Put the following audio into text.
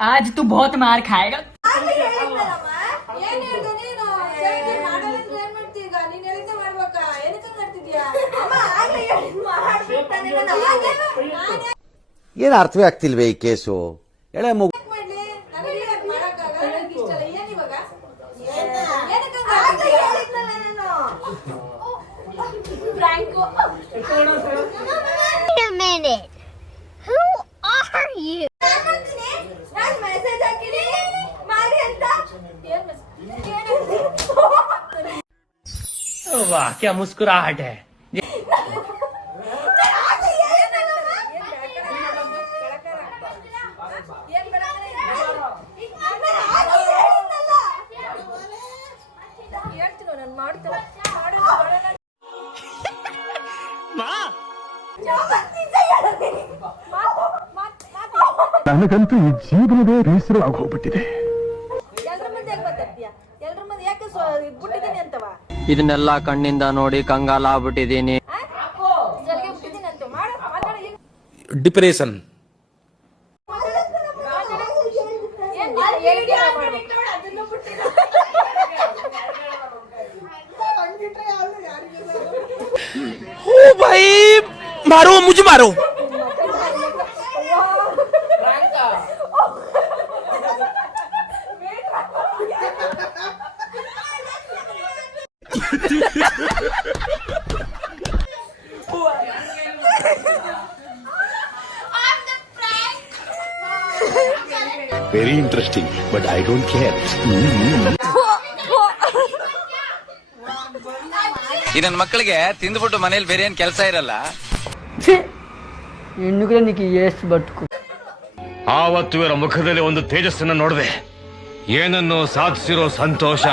आज तू बहुत मार खाएगा। ಏನು ಅರ್ಥವೇ ಆಗ್ತಿಲ್ವೇ ಈ ಕೇಸು? ಎಳೆ ಮಗು वाह क्या मुस्कुराहट है। ನನಗಂತೂ ಈ ಜೀವನವೇ ಬೇಸರವಾಗಿ ಹೋಗ್ಬಿಟ್ಟಿದೆ. ಇದನ್ನೆಲ್ಲ ಕಣ್ಣಿಂದ ನೋಡಿ ಕಂಗಾಲ ಆಗ್ಬಿಟ್ಟಿದೀನಿ. ಡಿಪ್ರೆಷನ್ ओ भाई मारो मुझे मारो। Very interesting, but I don't care. ಈ ನನ್ನ ಮಕ್ಕಳಿಗೆ ತಿಂದ್ಬಿಟ್ಟು ಮನೇಲಿ ಬೇರೆ ಏನ್ ಕೆಲಸ ಇರಲ್ಲ. ಆವತ್ತು ಇವರ ಮುಖದಲ್ಲಿ ಒಂದು ತೇಜಸ್ಸನ್ನು ನೋಡಿದೆ. ಏನನ್ನು ಸಾಧಿಸಿರೋ ಸಂತೋಷ.